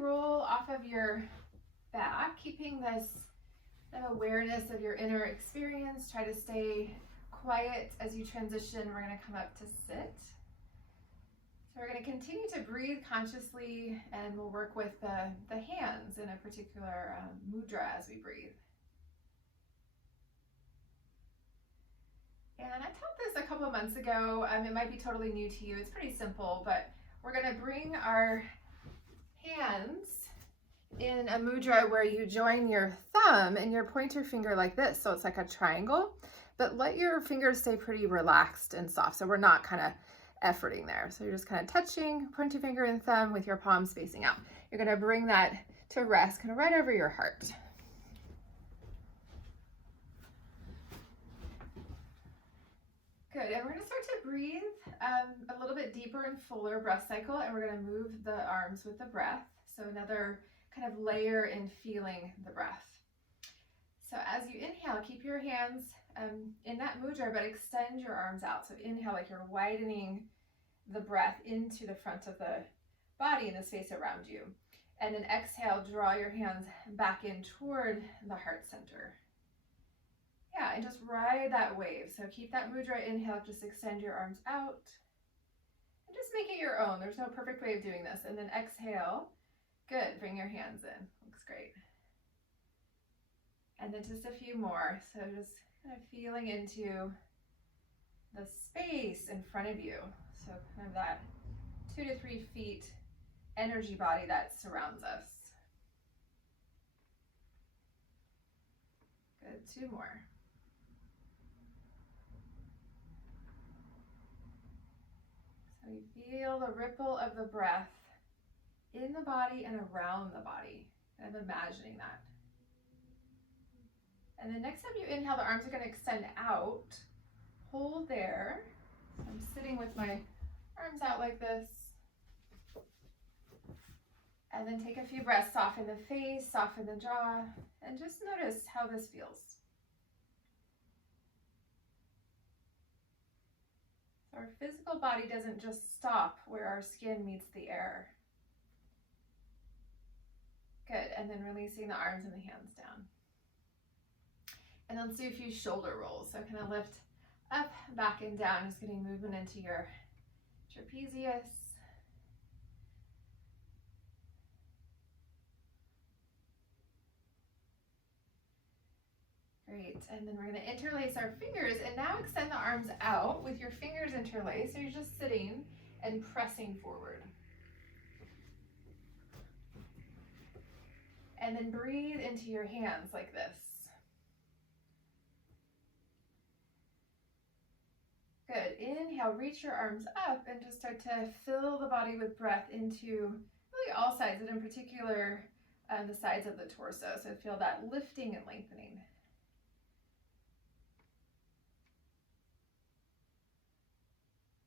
roll off of your back, keeping this awareness of your inner experience. Try to stay quiet as you transition. We're going to come up to sit. So we're going to continue to breathe consciously, and we'll work with the hands in a particular mudra as we breathe. And I taught this a couple of months ago. It might be totally new to you. It's pretty simple, but we're going to bring our hands in a mudra where you join your thumb and your pointer finger like this. So it's like a triangle, but let your fingers stay pretty relaxed and soft. So we're not kind of efforting there. So you're just kind of touching pointer finger and thumb with your palms facing out. You're going to bring that to rest kind of right over your heart. Good, and we're going to start to breathe a little bit deeper and fuller breath cycle, and we're going to move the arms with the breath. So another kind of layer in feeling the breath. So as you inhale, keep your hands in that mudra, but extend your arms out. So inhale like you're widening the breath into the front of the body and the space around you. And then exhale, draw your hands back in toward the heart center. Yeah, and just ride that wave. So keep that mudra, inhale, just extend your arms out. And just make it your own. There's no perfect way of doing this. And then exhale. Good, bring your hands in. Looks great. And then just a few more. So just kind of feeling into the space in front of you. So kind of that 2 to 3 feet energy body that surrounds us. Good, 2 more. So you feel the ripple of the breath in the body and around the body, kind of imagining that. And then next time you inhale, the arms are going to extend out. Hold there. So I'm sitting with my arms out like this. And then take a few breaths, soften the face, soften the jaw, and just notice how this feels. So our physical body doesn't just stop where our skin meets the air. Good, and then releasing the arms and the hands down. And then let's do a few shoulder rolls. So kind of lift up, back, and down, just getting movement into your trapezius. Great, and then we're going to interlace our fingers, and now extend the arms out with your fingers interlaced. So you're just sitting and pressing forward. And then breathe into your hands like this. Good. Inhale, reach your arms up and just start to fill the body with breath into really all sides, and in particular the sides of the torso. So feel that lifting and lengthening.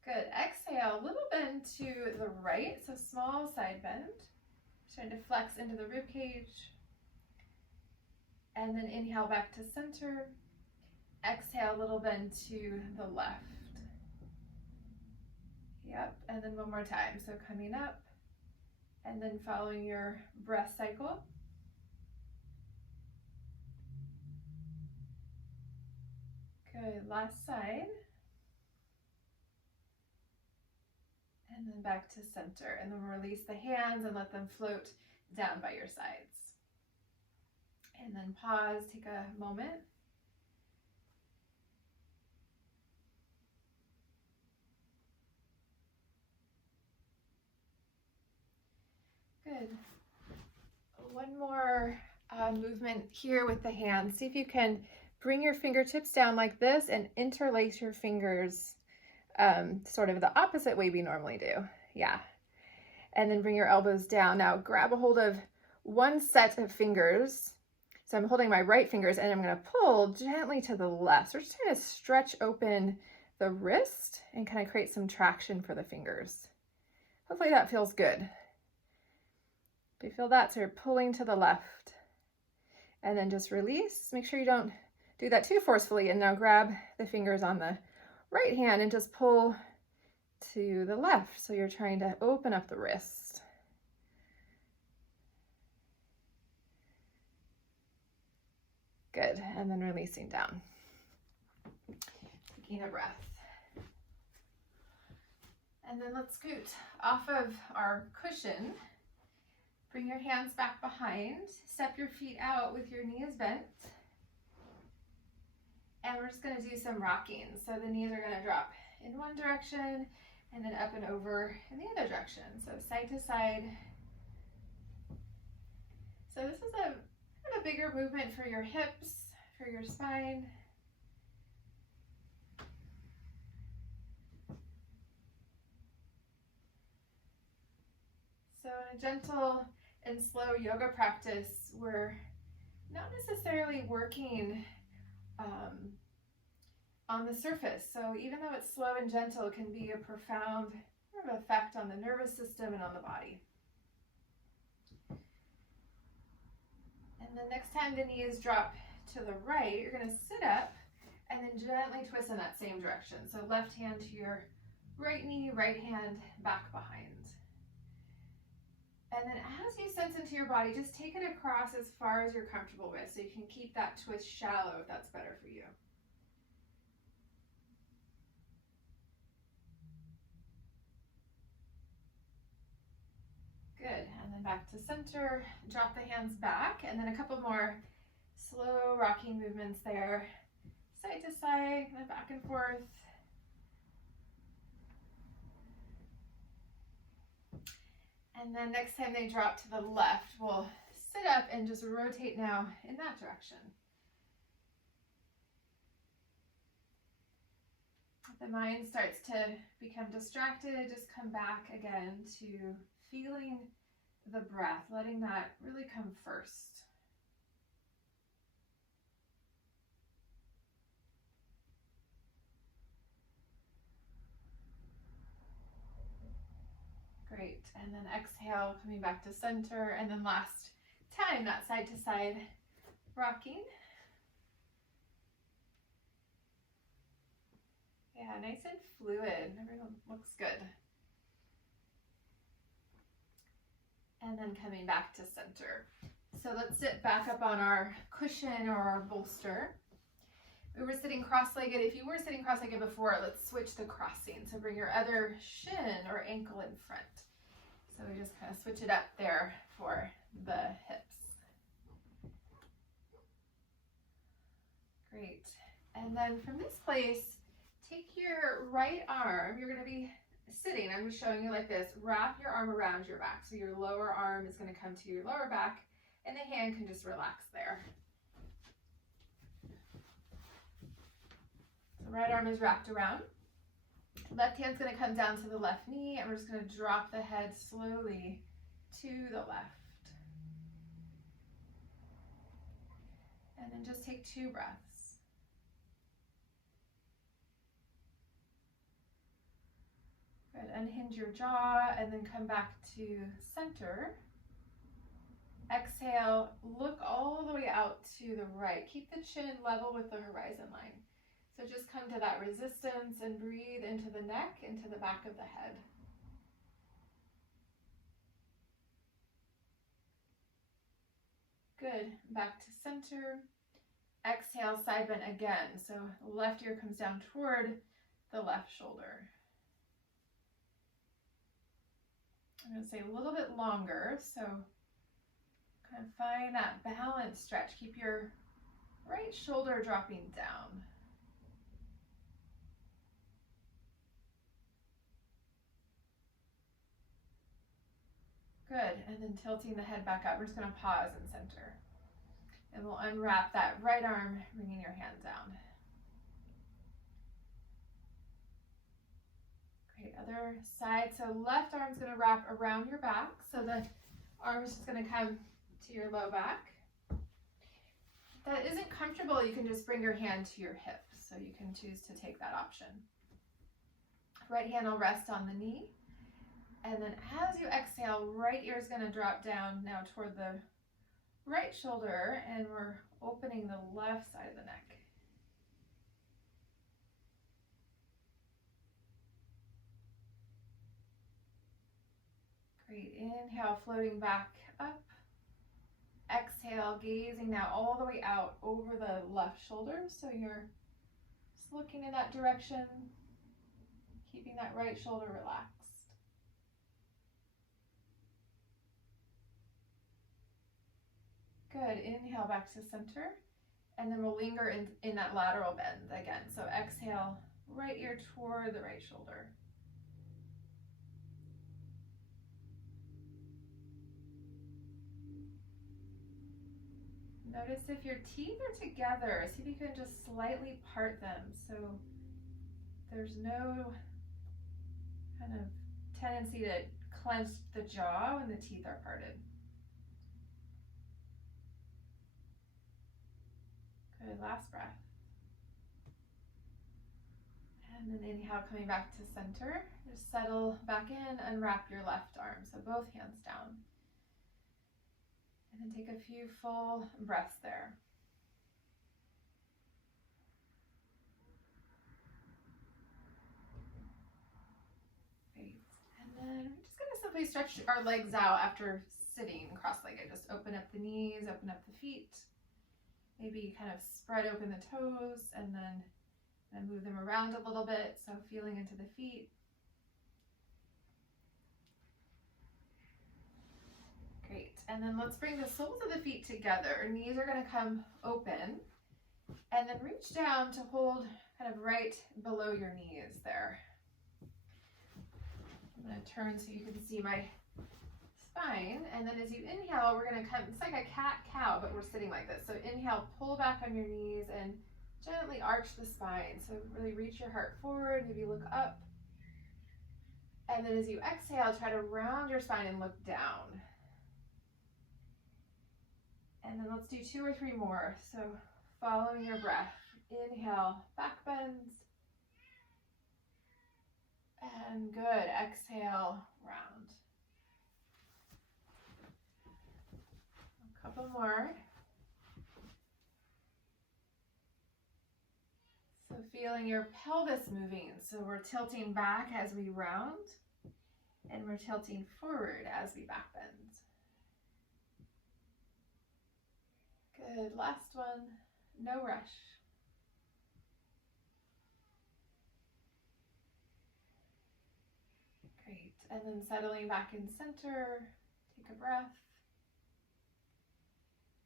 Good. Exhale, a little bend to the right, so small side bend. Trying to flex into the rib cage. And then inhale back to center. Exhale, a little bend to the left. Yep, and then one more time. So coming up and then following your breath cycle. Good, last side. And then back to center. And then release the hands and let them float down by your sides. And then pause, take a moment. Good. One more movement here with the hands. See if you can bring your fingertips down like this and interlace your fingers sort of the opposite way we normally do. Yeah. And then bring your elbows down. Now grab a hold of one set of fingers. So I'm holding my right fingers and I'm going to pull gently to the left. So we're just trying to stretch open the wrist and kind of create some traction for the fingers. Hopefully that feels good. If you feel that, so you're pulling to the left. And then just release. Make sure you don't do that too forcefully. And now grab the fingers on the right hand and just pull to the left. So you're trying to open up the wrist. Good, and then releasing down. Taking a breath. And then let's scoot off of our cushion. Bring your hands back behind. Step your feet out with your knees bent. And we're just going to do some rocking. So the knees are going to drop in one direction and then up and over in the other direction. So side to side. So this is a kind of a bigger movement for your hips, for your spine. So in a gentle and slow yoga practice, we're not necessarily working on the surface. So even though it's slow and gentle, it can be a profound effect on the nervous system and on the body. And then next time the knees drop to the right, you're going to sit up and then gently twist in that same direction. So left hand to your right knee, right hand back behind. And then as you sense into your body, just take it across as far as you're comfortable with, so you can keep that twist shallow if that's better for you. Good, and then back to center, drop the hands back, and then a couple more slow rocking movements there, side to side, and back and forth. And then next time they drop to the left, we'll sit up and just rotate now in that direction. If the mind starts to become distracted, just come back again to feeling the breath, letting that really come first. Great, and then exhale, coming back to center, and then last time, that side to side rocking. Yeah, nice and fluid, everyone looks good. And then coming back to center. So let's sit back up on our cushion or our bolster. We were sitting cross-legged. If you were sitting cross-legged before, let's switch the crossing. So bring your other shin or ankle in front. So we just kind of switch it up there for the hips. Great. And then from this place, take your right arm. You're going to be sitting. I'm just showing you like this. Wrap your arm around your back. So your lower arm is going to come to your lower back, and the hand can just relax there. The right arm is wrapped around. Left hand's going to come down to the left knee, and we're just going to drop the head slowly to the left. And then just take 2 breaths. Good. Unhinge your jaw and then come back to center. Exhale, look all the way out to the right. Keep the chin level with the horizon line. So just come to that resistance and breathe into the neck, into the back of the head. Good. Back to center. Exhale, side bend again. So left ear comes down toward the left shoulder. I'm going to say a little bit longer, so kind of find that balance stretch. Keep your right shoulder dropping down. Good, and then tilting the head back up. We're just going to pause and center. And we'll unwrap that right arm, bringing your hand down. Great, other side. So left arm's going to wrap around your back. So the arm is just going to come to your low back. If that isn't comfortable, you can just bring your hand to your hip. So you can choose to take that option. Right hand will rest on the knee. And then as you exhale, right ear is going to drop down now toward the right shoulder, and we're opening the left side of the neck. Great. Inhale, floating back up. exhale, gazing now all the way out over the left shoulder. So you're just looking in that direction, keeping that right shoulder relaxed. Good. Inhale back to center. And then we'll linger in that lateral bend again. So exhale, right ear toward the right shoulder. Notice if your teeth are together, see if you can just slightly part them so there's no kind of tendency to clench the jaw when the teeth are parted. Good, last breath. And then inhale, coming back to center. Just settle back in, unwrap your left arm, so both hands down. And then take a few full breaths there. Great. And then we're just gonna simply stretch our legs out after sitting cross-legged. Just open up the knees, open up the feet. Maybe kind of spread open the toes and then move them around a little bit. So feeling into the feet. Great. And then let's bring the soles of the feet together. Knees are going to come open. And then reach down to hold kind of right below your knees there. I'm going to turn so you can see my spine. And then as you inhale, we're going to come, it's like a cat-cow, but we're sitting like this. So inhale, pull back on your knees and gently arch the spine. So really reach your heart forward, maybe look up. And then as you exhale, try to round your spine and look down. And then let's do 2 or 3 more. So following your breath, inhale, back bends. And good, exhale, round. A couple more. So feeling your pelvis moving. So we're tilting back as we round, and we're tilting forward as we back bend. Good, last one, no rush. Great, and then settling back in center, take a breath.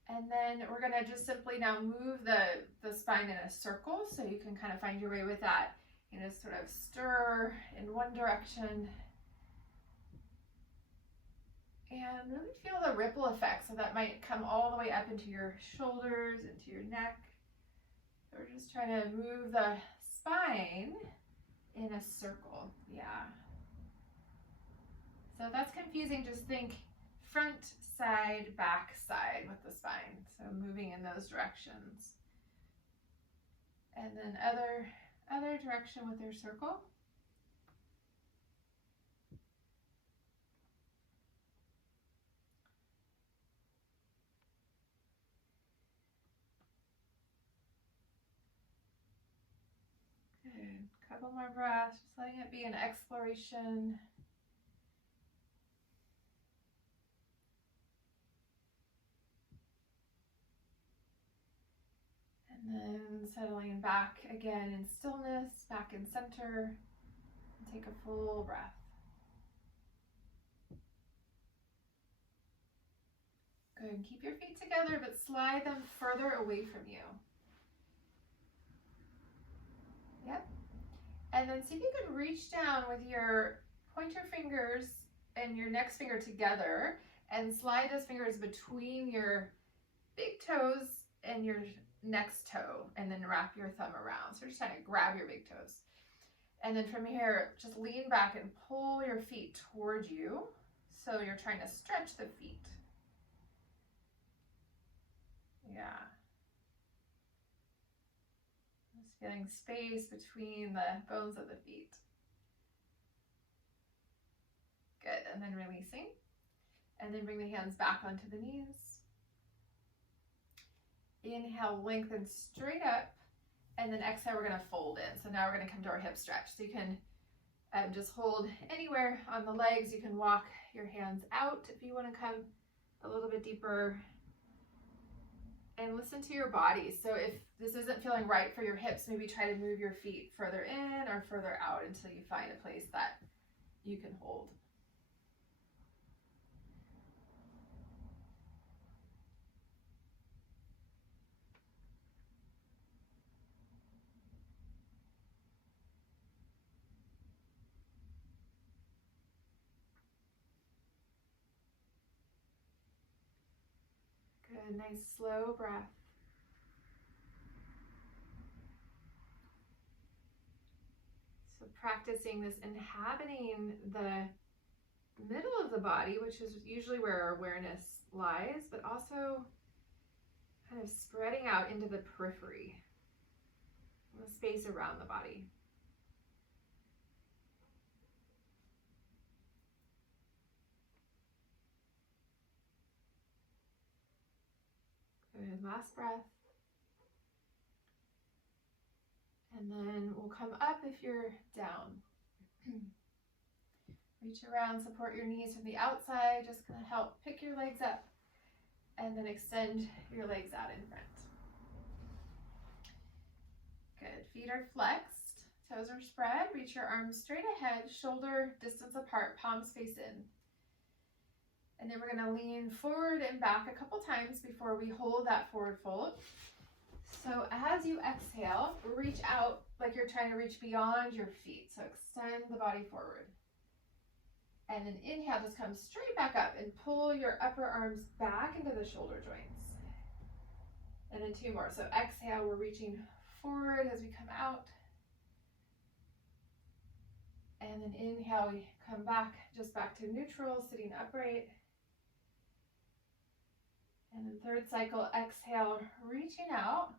And then we're gonna just simply now move the spine in a circle so you can kind of find your way with that. You know, sort of stir in one direction. And really feel the ripple effect. So that might come all the way up into your shoulders, into your neck. So we're just trying to move the spine in a circle. Yeah. So if that's confusing, just think front, side, back, side with the spine. So moving in those directions. And then other direction with your circle. Good. Couple more breaths, just letting it be an exploration. And then settling back again in stillness, back in center. And take a full breath. Good. Keep your feet together, but slide them further away from you. Yep. And then see if you can reach down with your pointer fingers and your next finger together and slide those fingers between your big toes and your next toe, and then wrap your thumb around. So just trying to grab your big toes. And then from here, just lean back and pull your feet toward you. So you're trying to stretch the feet. Yeah. Just feeling space between the bones of the feet. Good, and then releasing. And then bring the hands back onto the knees. Inhale, lengthen straight up, and then exhale, we're gonna fold in. So now we're gonna come to our hip stretch. So you can just hold anywhere on the legs. You can walk your hands out if you wanna come a little bit deeper. And listen to your body. So if this isn't feeling right for your hips, maybe try to move your feet further in or further out until you find a place that you can hold. Good, nice slow breath. So practicing this, inhabiting the middle of the body, which is usually where our awareness lies, but also kind of spreading out into the periphery, the space around the body. Good, last breath. And then we'll come up if you're down. Reach around, support your knees from the outside, just gonna help pick your legs up and then extend your legs out in front. Good, feet are flexed, toes are spread, reach your arms straight ahead, shoulder distance apart, palms face in. And then we're gonna lean forward and back a couple times before we hold that forward fold. So as you exhale, reach out like you're trying to reach beyond your feet. So extend the body forward. And then inhale, just come straight back up and pull your upper arms back into the shoulder joints. And then 2 more. So exhale, we're reaching forward as we come out. And then inhale, we come back, just back to neutral, sitting upright. And then 3rd cycle, exhale, reaching out.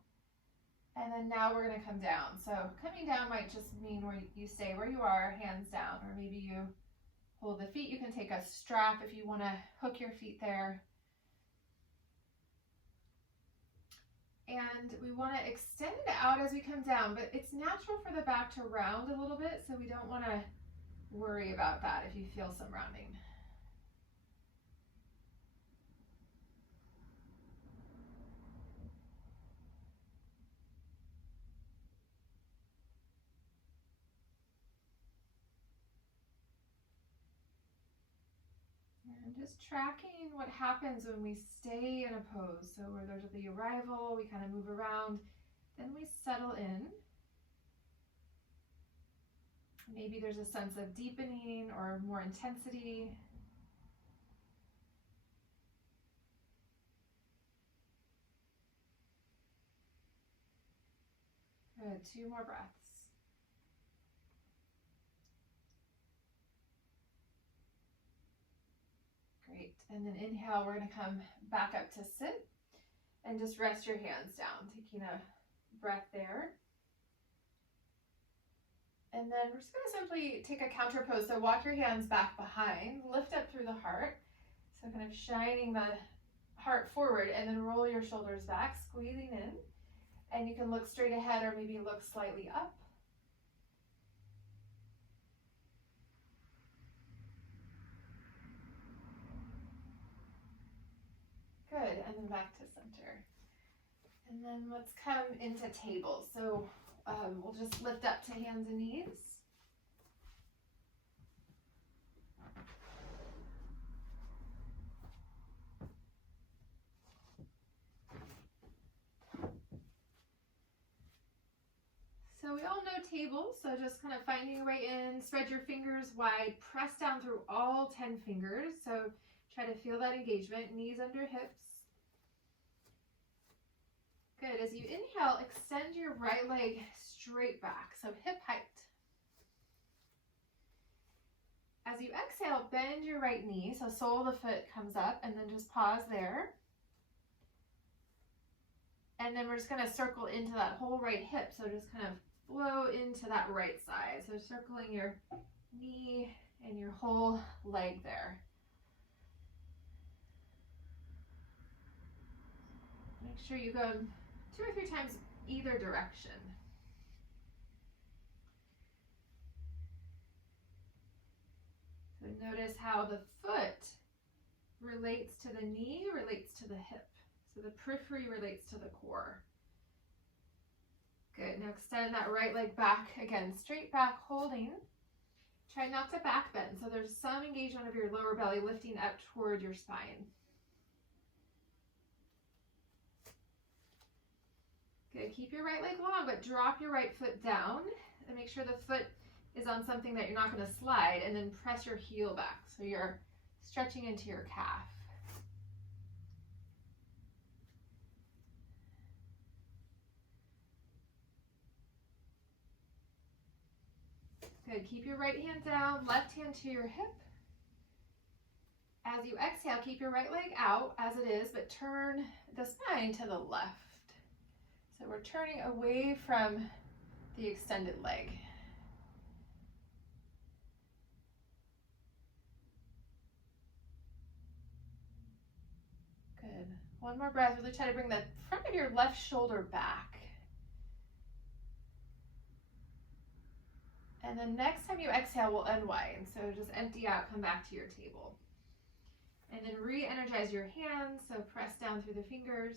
And then now we're gonna come down. So coming down might just mean where you stay where you are, hands down, or maybe you hold the feet. You can take a strap if you wanna hook your feet there. And we wanna extend it out as we come down, but it's natural for the back to round a little bit, so we don't wanna worry about that if you feel some rounding. And just tracking what happens when we stay in a pose. So where there's the arrival, we kind of move around, then we settle in. Maybe there's a sense of deepening or more intensity. Good, 2 more breaths. Great, and then inhale, we're gonna come back up to sit and just rest your hands down, taking a breath there. And then we're just gonna simply take a counter pose. So walk your hands back behind, lift up through the heart. So kind of shining the heart forward and then roll your shoulders back, squeezing in. And you can look straight ahead or maybe look slightly up. Good, and then back to center. And then let's come into table. So we'll just lift up to hands and knees. So we all know table, so just kind of finding your way in, spread your fingers wide, press down through all 10 fingers. So try to feel that engagement, knees under hips. Good, as you inhale, extend your right leg straight back, so hip height. As you exhale, bend your right knee, so sole of the foot comes up, and then just pause there. And then we're just gonna circle into that whole right hip, so just kind of flow into that right side. So circling your knee and your whole leg there. Make sure you go 2 or 3 times either direction. So notice how the foot relates to the knee, relates to the hip. So the periphery relates to the core. Good. Now extend that right leg back again, straight back, holding. Try not to back bend. So there's some engagement of your lower belly lifting up toward your spine. Good. Keep your right leg long, but drop your right foot down and make sure the foot is on something that you're not going to slide, and then press your heel back. So you're stretching into your calf. Good. Keep your right hand down, left hand to your hip. As you exhale, keep your right leg out as it is, but turn the spine to the left. So we're turning away from the extended leg. Good. One more breath. Really try to bring the front of your left shoulder back. And then next time you exhale, we'll unwind. So just empty out, come back to your table. And then re-energize your hands. So press down through the fingers.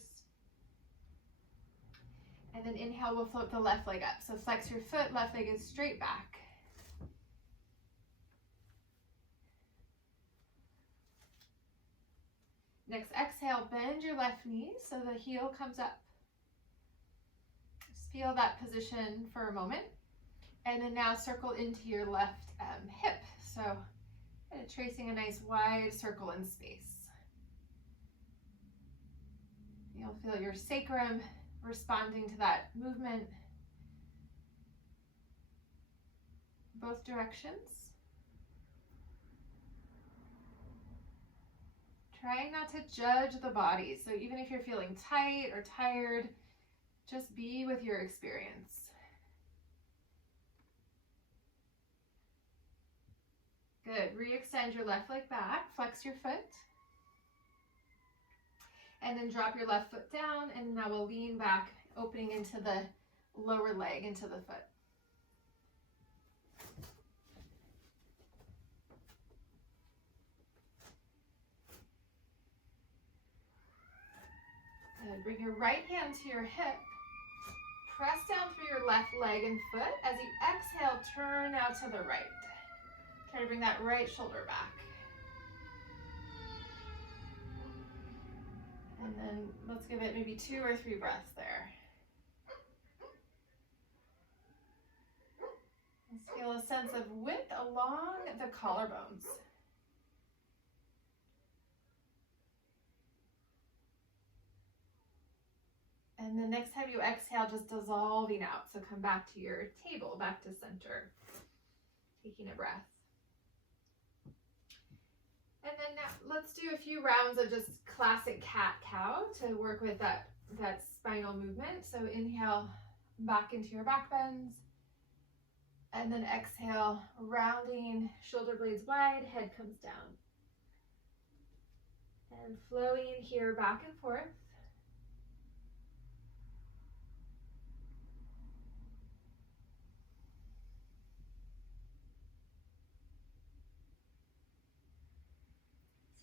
And then inhale, we'll float the left leg up. So flex your foot, left leg is straight back. Next exhale, bend your left knee so the heel comes up. Just feel that position for a moment. And then now circle into your left hip. So kind of tracing a nice wide circle in space. You'll feel your sacrum responding to that movement. Both directions. Trying not to judge the body. So even if you're feeling tight or tired, just be with your experience. Good. Re-extend your left leg back, flex your foot. And then drop your left foot down, and now we'll lean back, opening into the lower leg, into the foot. Good. Bring your right hand to your hip. Press down through your left leg and foot. As you exhale, turn now to the right. Try to bring that right shoulder back. And then let's give it maybe 2 or 3 breaths there. Let's feel a sense of width along the collarbones. And the next time you exhale, just dissolving out. So come back to your table, back to center. Taking a breath. And then now let's do a few rounds of just classic cat-cow to work with that spinal movement. So inhale back into your back bends. And then exhale, rounding, shoulder blades wide, head comes down. And flowing here back and forth.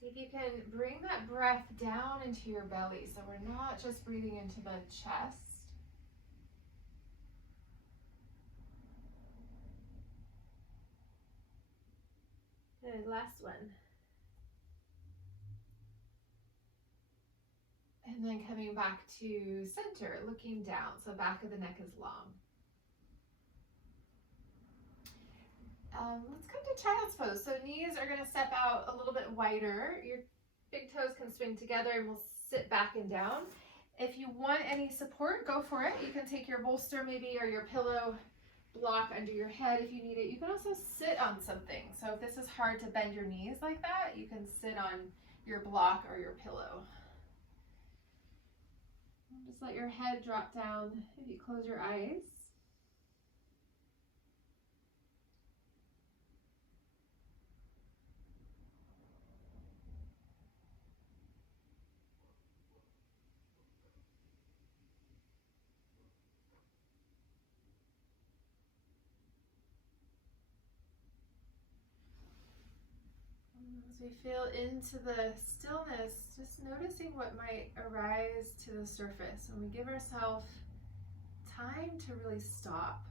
See if you can bring that breath down into your belly, so we're not just breathing into the chest. Good, last one. And then coming back to center, looking down, so back of the neck is long. Let's come to child's pose. So knees are going to step out a little bit wider. Your big toes can swing together and we'll sit back and down. If you want any support, go for it. You can take your bolster maybe or your pillow block under your head if you need it. You can also sit on something. So if this is hard to bend your knees like that, you can sit on your block or your pillow. Just let your head drop down if you close your eyes. As we feel into the stillness, just noticing what might arise to the surface when we give ourselves time to really stop.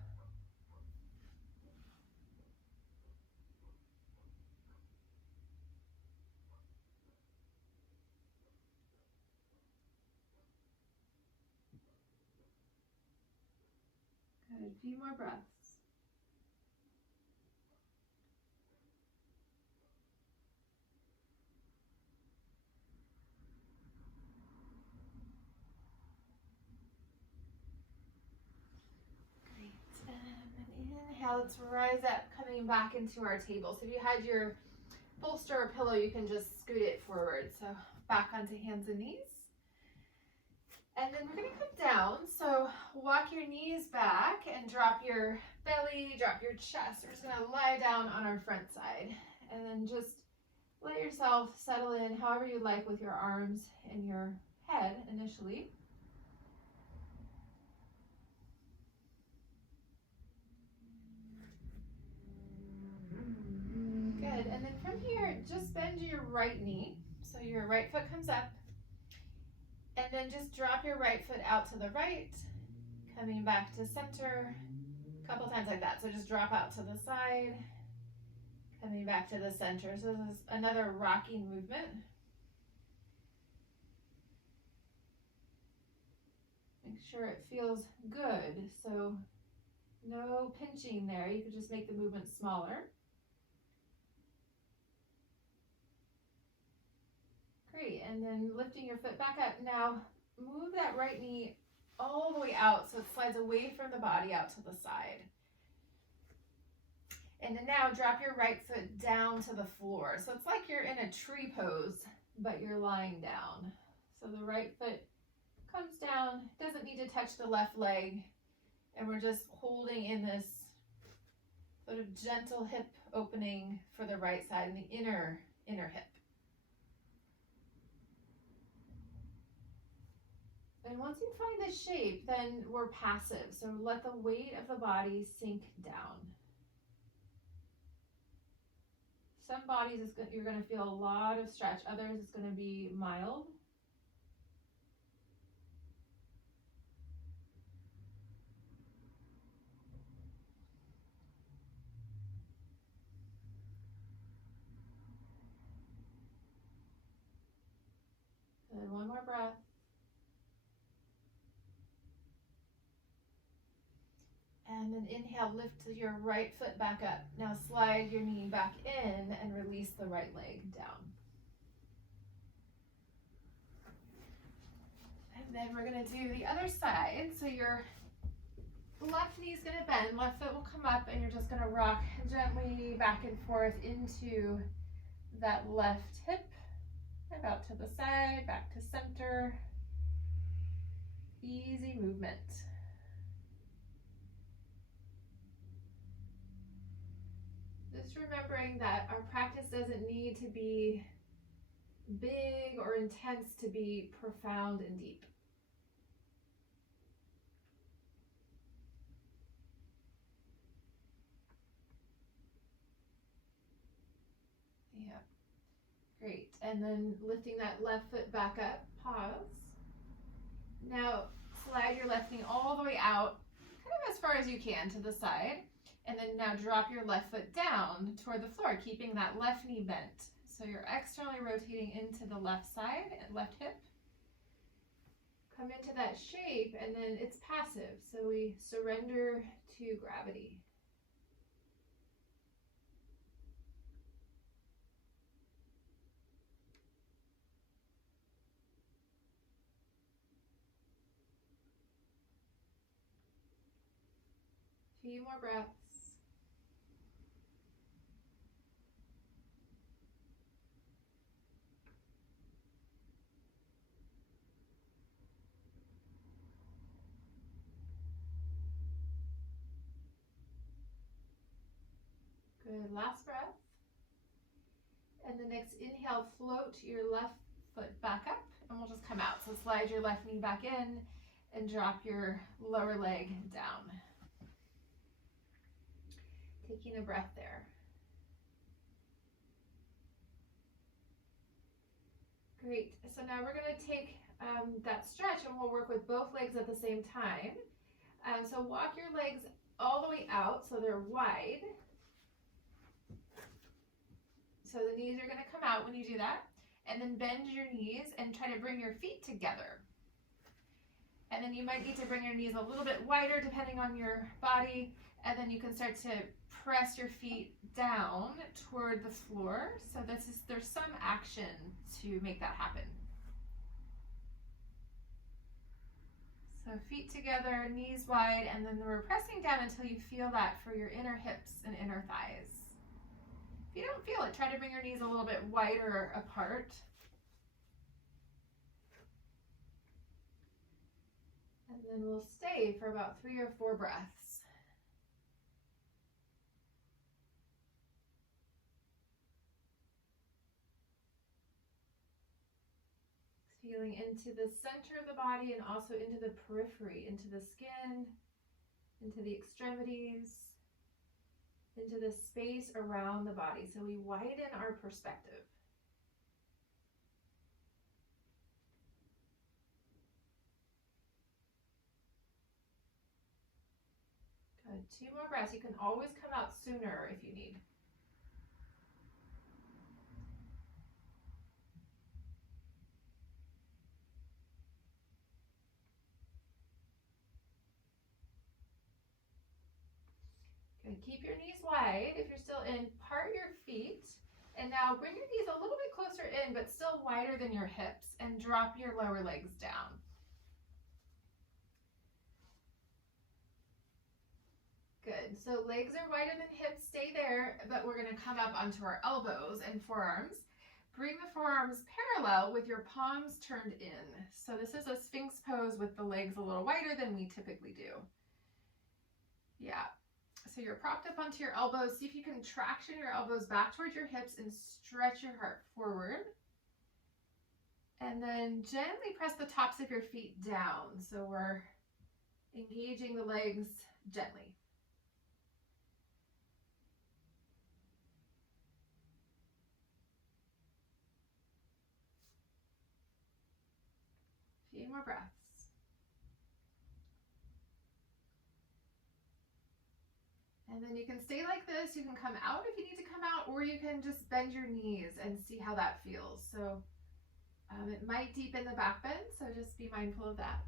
Good, a few more breaths. Inhale, let's rise up, coming back into our table. So if you had your bolster or pillow, you can just scoot it forward. So back onto hands and knees. And then we're going to come down. So walk your knees back and drop your belly, drop your chest. We're just going to lie down on our front side. And then just let yourself settle in however you like with your arms and your head initially. Good, and then from here, just bend your right knee. So your right foot comes up. And then just drop your right foot out to the right, coming back to center, a couple times like that. So just drop out to the side, coming back to the center. So this is another rocking movement. Make sure it feels good. So no pinching there. You could just make the movement smaller. Great, and then lifting your foot back up. Now move that right knee all the way out so it slides away from the body out to the side. And then now drop your right foot down to the floor. So it's like you're in a tree pose, but you're lying down. So the right foot comes down, doesn't need to touch the left leg. And we're just holding in this sort of gentle hip opening for the right side and the inner hip. And once you find this shape, then we're passive. So let the weight of the body sink down. Some bodies you're going to feel a lot of stretch. Others it's going to be mild. Good. One more breath. And then inhale, lift your right foot back up. Now slide your knee back in and release the right leg down. And then we're going to do the other side. So your left knee is going to bend, left foot will come up, and you're just going to rock gently back and forth into that left hip. And out to the side, back to center. Easy movement. Just remembering that our practice doesn't need to be big or intense to be profound and deep. Yeah, great. And then lifting that left foot back up, pause. Now slide your left knee all the way out, kind of as far as you can to the side. And then now drop your left foot down toward the floor, keeping that left knee bent. So you're externally rotating into the left side, left hip. Come into that shape, and then it's passive. So we surrender to gravity. A few more breaths. Good, last breath. And the next inhale, float your left foot back up, and we'll just come out. So slide your left knee back in and drop your lower leg down. Taking a breath there. Great. So now we're going to take that stretch and we'll work with both legs at the same time. So walk your legs all the way out so they're wide. So the knees are going to come out when you do that. And then bend your knees and try to bring your feet together. And then you might need to bring your knees a little bit wider depending on your body. And then you can start to press your feet down toward the floor. So there's some action to make that happen. So feet together, knees wide, and then we're pressing down until you feel that for your inner hips and inner thighs. If you don't feel it, try to bring your knees a little bit wider apart. And then we'll stay for about 3 or 4 breaths. Feeling into the center of the body and also into the periphery, into the skin, into the extremities, into the space around the body. So we widen our perspective. Good. 2 more breaths. You can always come out sooner if you need. Good. Keep your knees wide. If you're still in, part your feet. And now bring your knees a little bit closer in, but still wider than your hips, and drop your lower legs down. Good. So legs are wider than hips, stay there, but we're going to come up onto our elbows and forearms. Bring the forearms parallel with your palms turned in. So this is a Sphinx pose with the legs a little wider than we typically do. Yeah. So you're propped up onto your elbows. See if you can traction your elbows back towards your hips and stretch your heart forward. And then gently press the tops of your feet down. So we're engaging the legs gently. A few more breaths. And then you can stay like this. You can come out if you need to come out, or you can just bend your knees and see how that feels. So it might deepen the back bend, so just be mindful of that.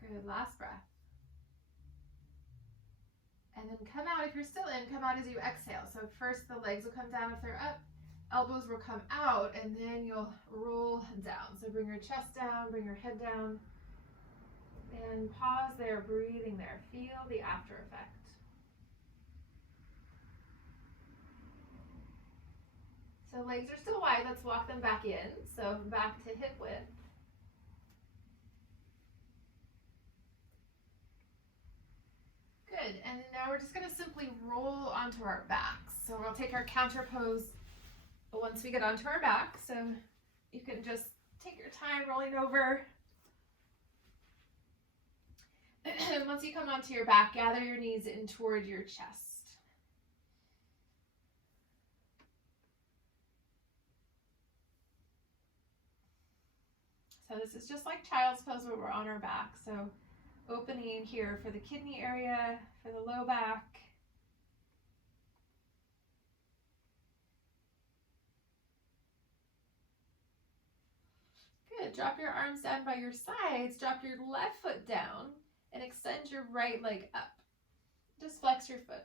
Good, last breath. And then come out, if you're still in, come out as you exhale. So first the legs will come down if they're up, elbows will come out, and then you'll roll down. So bring your chest down, bring your head down, and pause there, breathing there. Feel the after effect. So legs are still wide, let's walk them back in. So back to hip width. Good, and now we're just gonna simply roll onto our backs. So we'll take our counter pose once we get onto our back. So you can just take your time rolling over. Once you come onto your back, gather your knees in toward your chest. So this is just like child's pose where we're on our back. So opening here for the kidney area, for the low back. Good. Drop your arms down by your sides. Drop your left foot down and extend your right leg up. Just flex your foot.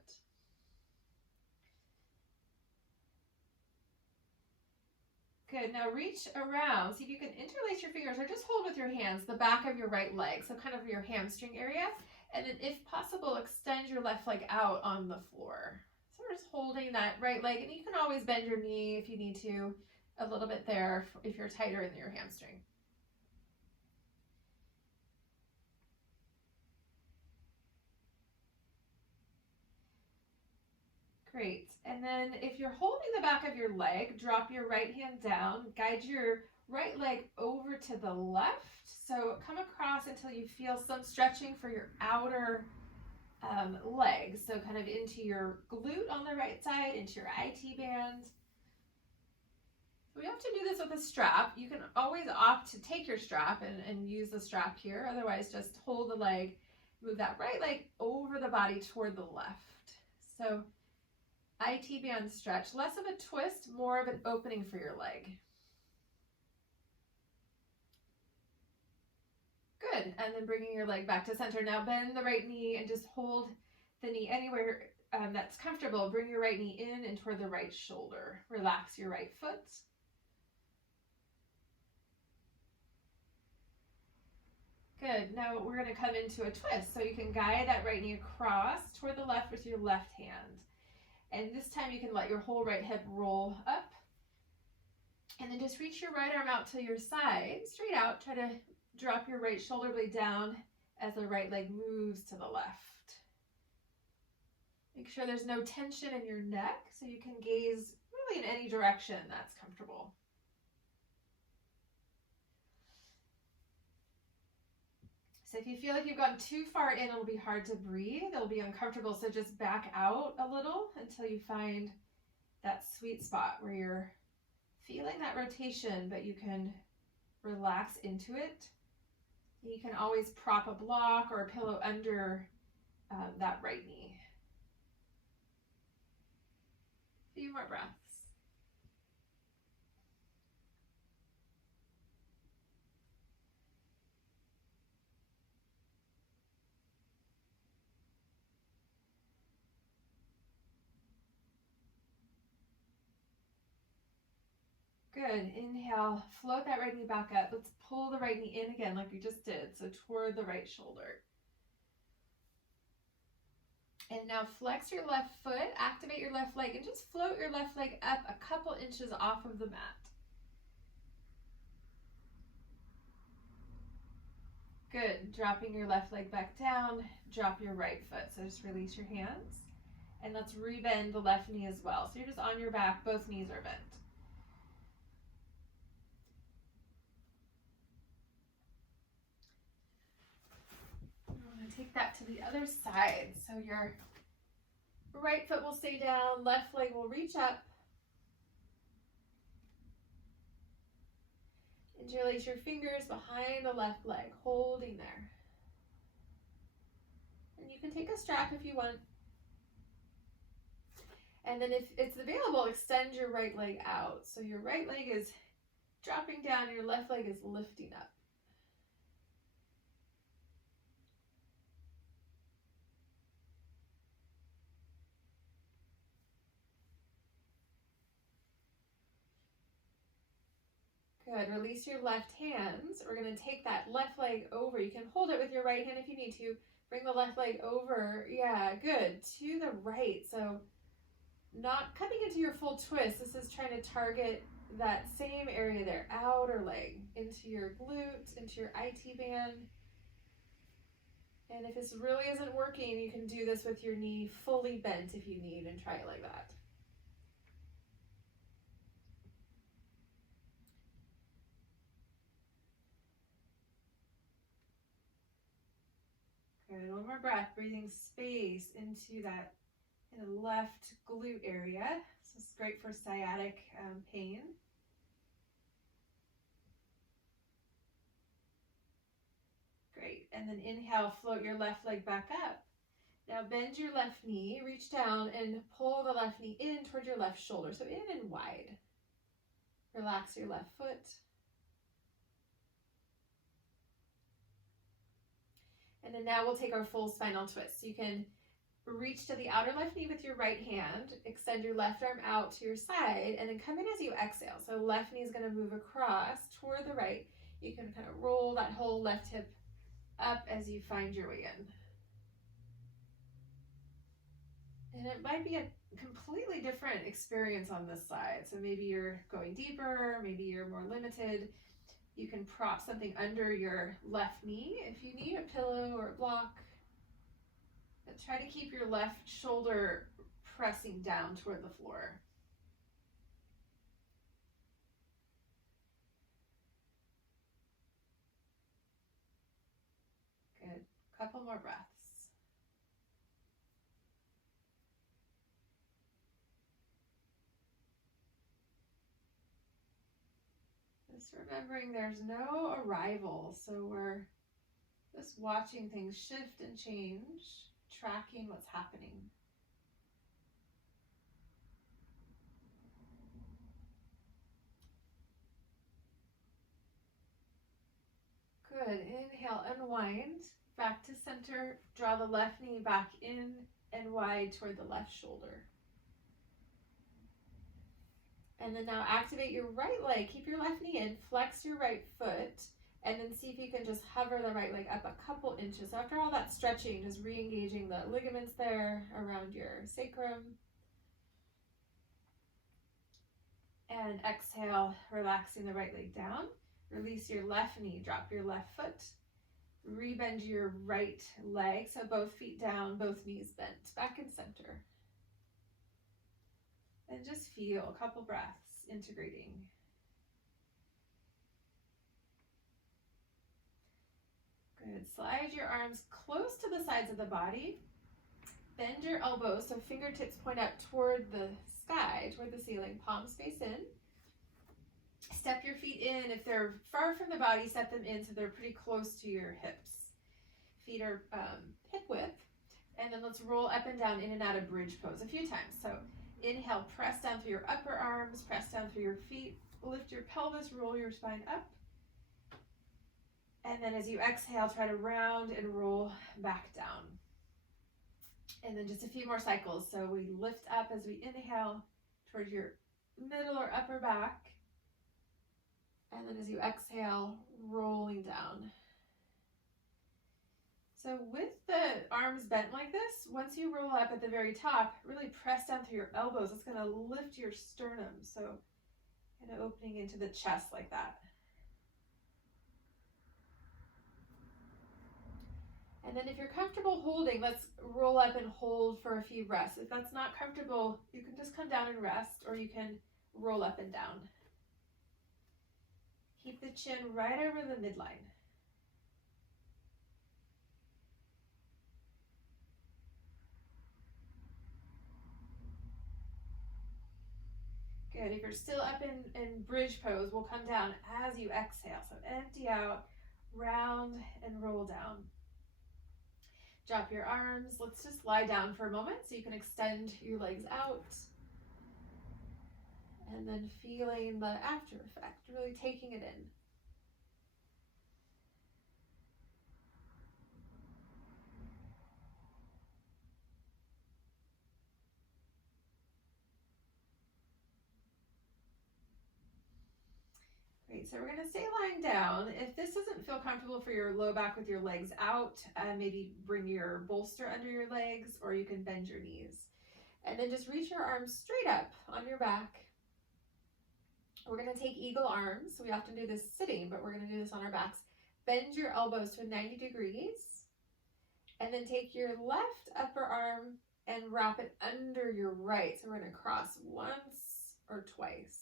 Good. Now reach around. See if you can interlace your fingers or just hold with your hands the back of your right leg, so kind of your hamstring area. And then if possible, extend your left leg out on the floor. So we're just holding that right leg, and you can always bend your knee if you need to, a little bit there if you're tighter in your hamstring. Great. And then if you're holding the back of your leg, drop your right hand down, guide your right leg over to the left. So come across until you feel some stretching for your outer legs. So kind of into your glute on the right side, into your IT band. We have to do this with a strap. You can always opt to take your strap and use the strap here. Otherwise, just hold the leg, move that right leg over the body toward the left. So IT band stretch, less of a twist, more of an opening for your leg. Good, and then bringing your leg back to center. Now bend the right knee and just hold the knee anywhere that's comfortable. Bring your right knee in and toward the right shoulder. Relax your right foot. Good. Now we're going to come into a twist. So you can guide that right knee across toward the left with your left hand. And this time you can let your whole right hip roll up. And then just reach your right arm out to your side, straight out. Try to drop your right shoulder blade down as the right leg moves to the left. Make sure there's no tension in your neck so you can gaze really in any direction that's comfortable. So if you feel like you've gone too far in, it'll be hard to breathe. It'll be uncomfortable. So just back out a little until you find that sweet spot where you're feeling that rotation, but you can relax into it. You can always prop a block or a pillow under that right knee. A few more breaths. Good. Inhale, float that right knee back up. Let's pull the right knee in again like we just did, so toward the right shoulder. And now flex your left foot, activate your left leg, and just float your left leg up a couple inches off of the mat. Good. Dropping your left leg back down, drop your right foot. So just release your hands. And let's rebend the left knee as well. So you're just on your back, both knees are bent. Take that to the other side. So your right foot will stay down, left leg will reach up. Interlace your fingers behind the left leg, holding there. And you can take a strap if you want. And then if it's available, extend your right leg out. So your right leg is dropping down, your left leg is lifting up. Good. Release your left hands. We're going to take that left leg over. You can hold it with your right hand if you need to. Bring the left leg over. Yeah, good. To the right. So not coming into your full twist. This is trying to target that same area there. Outer leg into your glute, into your IT band. And if this really isn't working, you can do this with your knee fully bent if you need, and try it like that. Good. One more breath, breathing space into that left glute area. This is great for sciatic pain. Great. And then inhale, float your left leg back up. Now bend your left knee, reach down and pull the left knee in toward your left shoulder. So in and wide. Relax your left foot. And then now we'll take our full spinal twist. So you can reach to the outer left knee with your right hand, extend your left arm out to your side, and then come in as you exhale. So left knee is going to move across toward the right. You can kind of roll that whole left hip up as you find your way in. And it might be a completely different experience on this side. So maybe you're going deeper, maybe you're more limited. You can prop something under your left knee if you need, a pillow or a block. But try to keep your left shoulder pressing down toward the floor. Couple more breaths. Just remembering there's no arrival, so we're just watching things shift and change, tracking what's happening. Good. Inhale, unwind. Back to center. Draw the left knee back in and wide toward the left shoulder. And then now activate your right leg. Keep your left knee in. Flex your right foot. And then see if you can just hover the right leg up a couple inches. So after all that stretching, just re-engaging the ligaments there around your sacrum. And exhale, relaxing the right leg down. Release your left knee, drop your left foot. Rebend your right leg, so both feet down, both knees bent, back in center. And just feel a couple breaths integrating. Good. Slide your arms close to the sides of the body. Bend your elbows so fingertips point out toward the sky, toward the ceiling, palms face in. Step your feet in. If they're far from the body, set them in so they're pretty close to your hips. Feet are hip width. And then let's roll up and down, in and out of bridge pose a few times. So inhale, press down through your upper arms, press down through your feet, lift your pelvis, roll your spine up. And then as you exhale, try to round and roll back down. And then just a few more cycles. So we lift up as we inhale towards your middle or upper back. And then as you exhale, rolling down. So with the arms bent like this, once you roll up at the very top, really press down through your elbows. It's going to lift your sternum. So kind of opening into the chest like that. And then if you're comfortable holding, let's roll up and hold for a few breaths. If that's not comfortable, you can just come down and rest, or you can roll up and down. Keep the chin right over the midline. Good. If you're still up in bridge pose, we'll come down as you exhale. So empty out, round, and roll down. Drop your arms. Let's just lie down for a moment so you can extend your legs out. And then feeling the after effect, really taking it in. Great, so we're going to stay lying down. If this doesn't feel comfortable for your low back with your legs out, maybe bring your bolster under your legs, or you can bend your knees. And then just reach your arms straight up on your back. We're going to take eagle arms. So we often do this sitting, but we're going to do this on our backs. Bend your elbows to 90 degrees. And then take your left upper arm and wrap it under your right. So we're going to cross once or twice.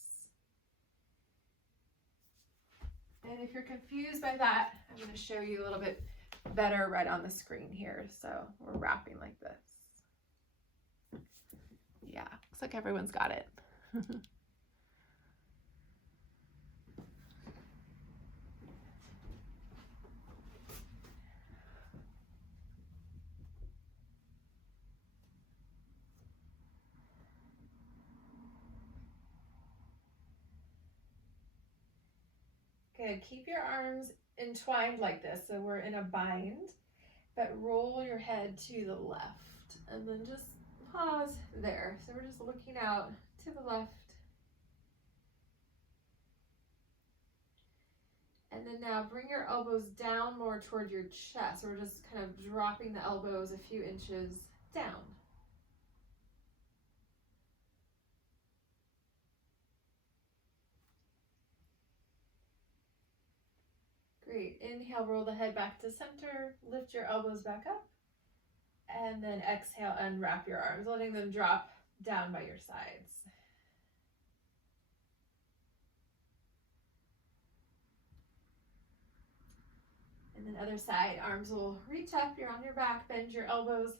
And if you're confused by that, I'm going to show you a little bit better right on the screen here. So we're wrapping like this. Yeah, looks like everyone's got it. Good. Keep your arms entwined like this. So we're in a bind, but roll your head to the left and then just pause there. So we're just looking out to the left. And then now bring your elbows down more toward your chest. So we're just kind of dropping the elbows a few inches down. Great. Inhale, roll the head back to center, lift your elbows back up, and then exhale, unwrap your arms, letting them drop down by your sides. And then other side, arms will reach up, you're on your back, bend your elbows,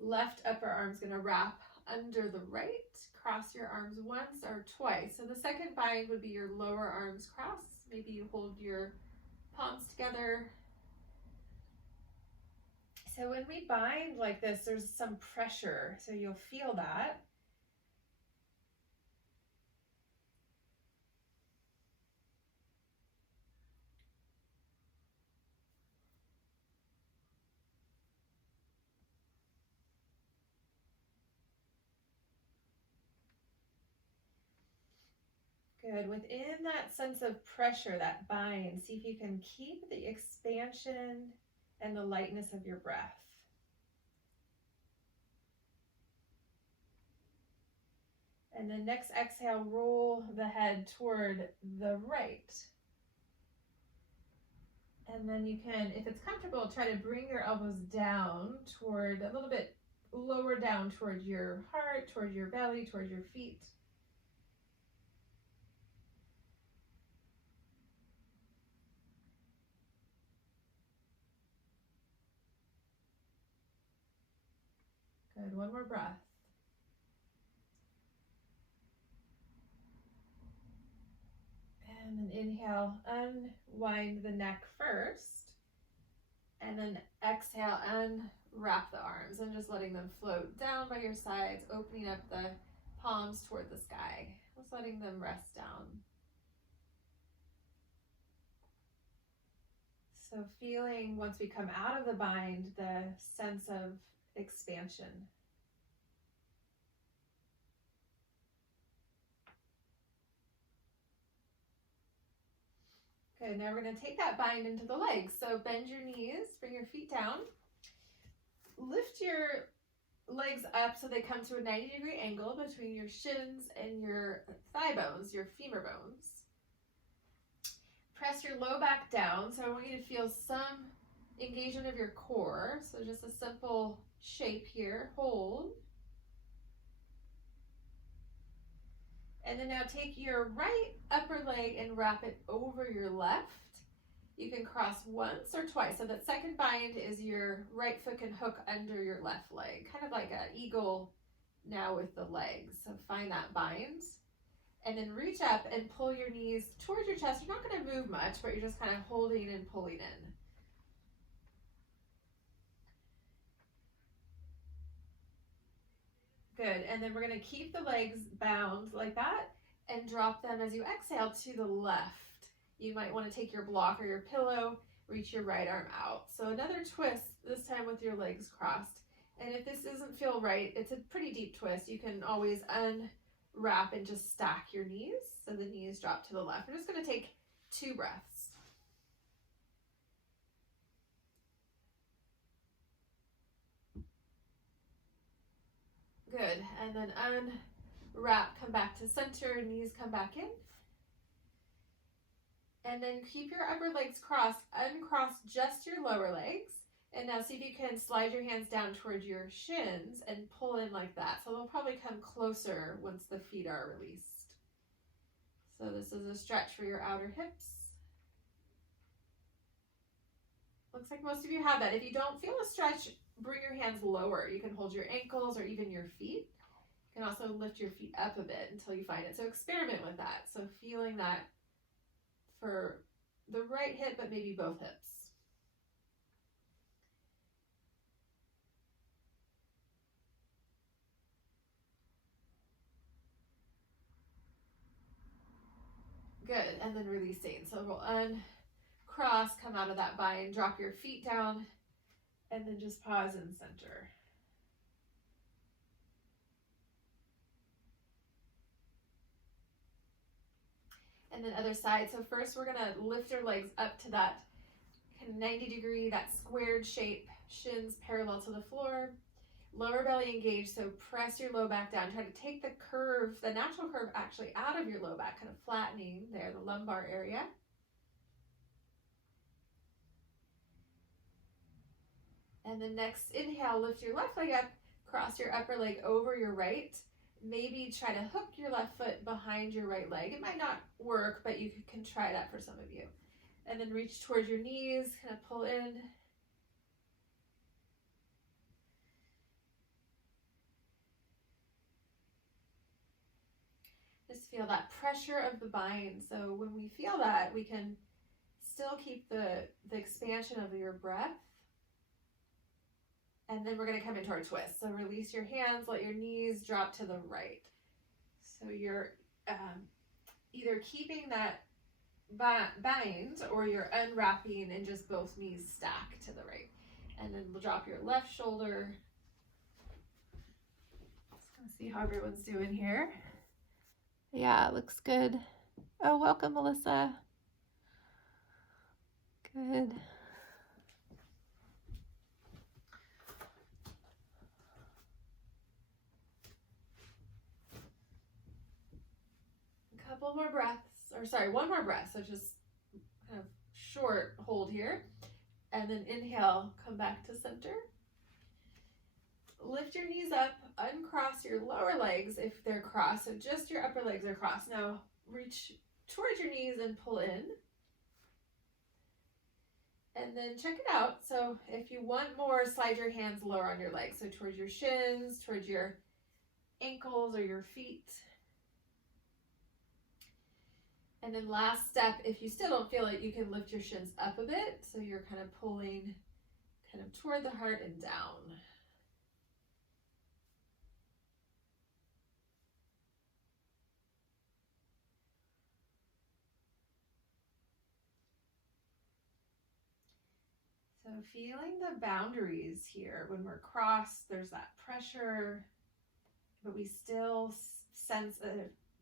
left upper arm's gonna wrap under the right, cross your arms once or twice. So the second bind would be your lower arms crossed. Maybe you hold your palms together. So when we bind like this, there's some pressure, so you'll feel that. Good. Within that sense of pressure, that bind, see if you can keep the expansion and the lightness of your breath. And then next exhale, roll the head toward the right. And then you can, if it's comfortable, try to bring your elbows down toward, a little bit lower down toward your heart, toward your belly, toward your feet. Good, one more breath. And then inhale, unwind the neck first. And then exhale, unwrap the arms and just letting them float down by your sides, opening up the palms toward the sky. Just letting them rest down. So feeling, once we come out of the bind, the sense of expansion. Good, now we're going to take that bind into the legs. So bend your knees, bring your feet down. Lift your legs up so they come to a 90-degree angle between your shins and your thigh bones, your femur bones. Press your low back down. So I want you to feel some engagement of your core. So just a simple shape here. Hold. And then now take your right upper leg and wrap it over your left. You can cross once or twice. So that second bind is your right foot can hook under your left leg, kind of like an eagle now with the legs. So find that bind. And then reach up and pull your knees towards your chest. You're not going to move much, but you're just kind of holding and pulling in. Good, and then we're going to keep the legs bound like that and drop them as you exhale to the left. You might want to take your block or your pillow, reach your right arm out. So another twist, this time with your legs crossed. And if this doesn't feel right, it's a pretty deep twist. You can always unwrap and just stack your knees so the knees drop to the left. We're just going to take 2 breaths. Good, and then unwrap, come back to center, knees come back in. And then keep your upper legs crossed, uncross just your lower legs. And now see if you can slide your hands down towards your shins and pull in like that. So they'll probably come closer once the feet are released. So this is a stretch for your outer hips. Looks like most of you have that. If you don't feel a stretch, bring your hands lower. You can hold your ankles or even your feet. You can also lift your feet up a bit until you find it. So experiment with that. So feeling that for the right hip, but maybe both hips. Good, and then releasing. So we'll uncross, come out of that bind, drop your feet down, and then just pause and center. And then other side. So first we're gonna lift our legs up to that kind of 90-degree, that squared shape, shins parallel to the floor. Lower belly engaged, so press your low back down. Try to take the curve, the natural curve actually out of your low back, kind of flattening there, the lumbar area. And then next inhale, lift your left leg up, cross your upper leg over your right. Maybe try to hook your left foot behind your right leg. It might not work, but you can try that for some of you. And then reach towards your knees, kind of pull in. Just feel that pressure of the bind. So when we feel that, we can still keep the expansion of your breath. And then we're going to come into our twist. So release your hands, let your knees drop to the right. So you're either keeping that bind or you're unwrapping and just both knees stack to the right. And then we'll drop your left shoulder. Just gonna see how everyone's doing here. Yeah, it looks good. Oh, welcome, Melissa. Good. A couple more breaths, or sorry, one more breath. So just kind of short hold here. And then inhale, come back to center. Lift your knees up, uncross your lower legs if they're crossed. So just your upper legs are crossed. Now reach towards your knees and pull in. And then check it out. So if you want more, slide your hands lower on your legs. So towards your shins, towards your ankles or your feet. And then last step, if you still don't feel it, you can lift your shins up a bit. So you're kind of pulling kind of toward the heart and down. So feeling the boundaries here. When we're crossed, there's that pressure, but we still sense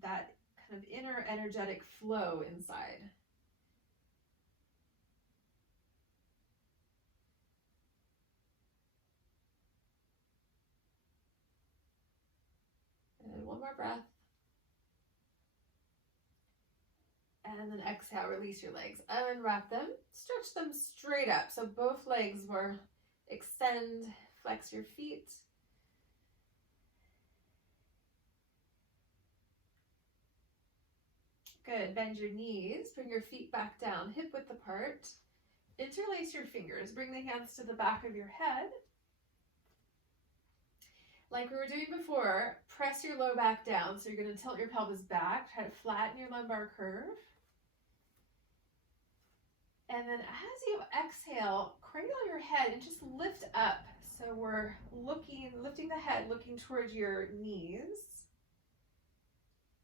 that kind of inner energetic flow inside. And then one more breath. And then exhale, release your legs, unwrap them, stretch them straight up. So both legs will extend, flex your feet. Good, bend your knees, bring your feet back down, hip width apart. Interlace your fingers, bring the hands to the back of your head. Like we were doing before, press your low back down. So you're going to tilt your pelvis back, try to flatten your lumbar curve. And then as you exhale, cradle your head and just lift up. So we're lifting the head, looking towards your knees.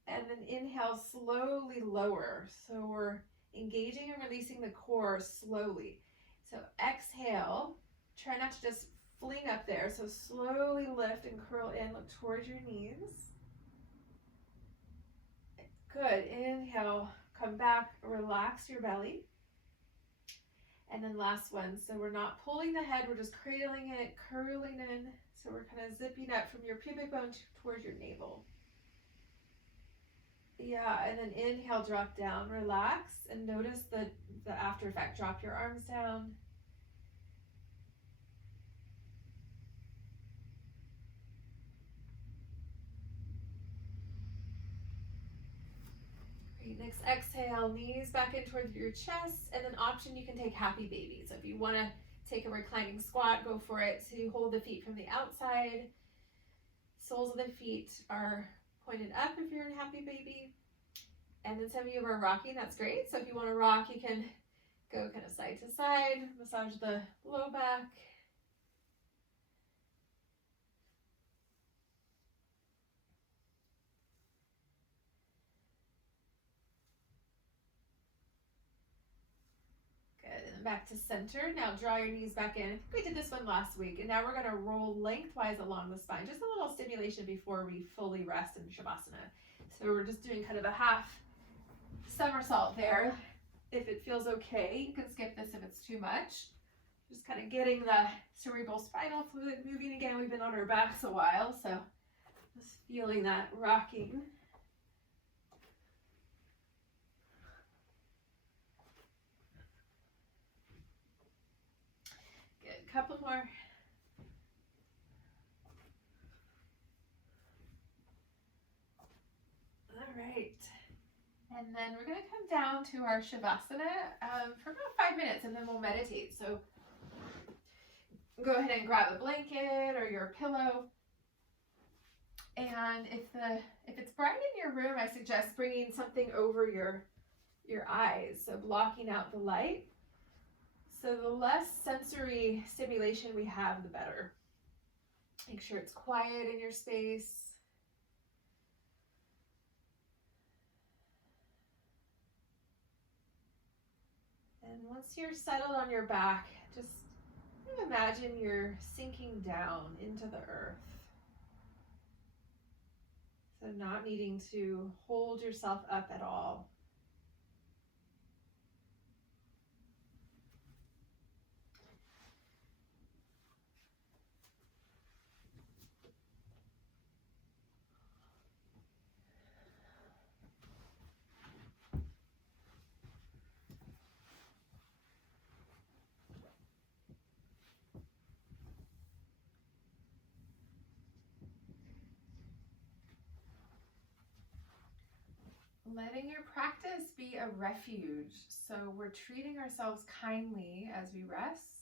And then inhale, slowly lower. So we're engaging and releasing the core slowly. So exhale, try not to just fling up there. So slowly lift and curl in, look towards your knees. Good, inhale, come back, relax your belly. And then last one, so we're not pulling the head, we're just cradling it, curling in. So we're kind of zipping up from your pubic bone towards your navel. Yeah, and then inhale, drop down, relax, and notice the after effect. Drop your arms down. Great, next exhale, knees back in towards your chest, and then option you can take happy baby. So if you want to take a reclining squat, go for it. So you hold the feet from the outside. Soles of the feet are pointed up if you're in happy baby. And then some of you are rocking, that's great. So if you want to rock, you can go kind of side to side, massage the low back. Good, and then back to center. Now draw your knees back in. We did this one last week, and now we're gonna roll lengthwise along the spine. Just a little stimulation before we fully rest in Shavasana. So we're just doing kind of a half somersault there. If it feels okay, you can skip this if it's too much. Just kind of getting the cerebral spinal fluid moving again. We've been on our backs a while, so just feeling that rocking. Good, couple more. All right. And then we're going to come down to our Shavasana for about 5 minutes, and then we'll meditate. So go ahead and grab a blanket or your pillow. And if it's bright in your room, I suggest bringing something over your eyes, so blocking out the light. So the less sensory stimulation we have, the better. Make sure it's quiet in your space. And once you're settled on your back, just imagine you're sinking down into the earth. So not needing to hold yourself up at all. Letting your practice be a refuge. So we're treating ourselves kindly as we rest.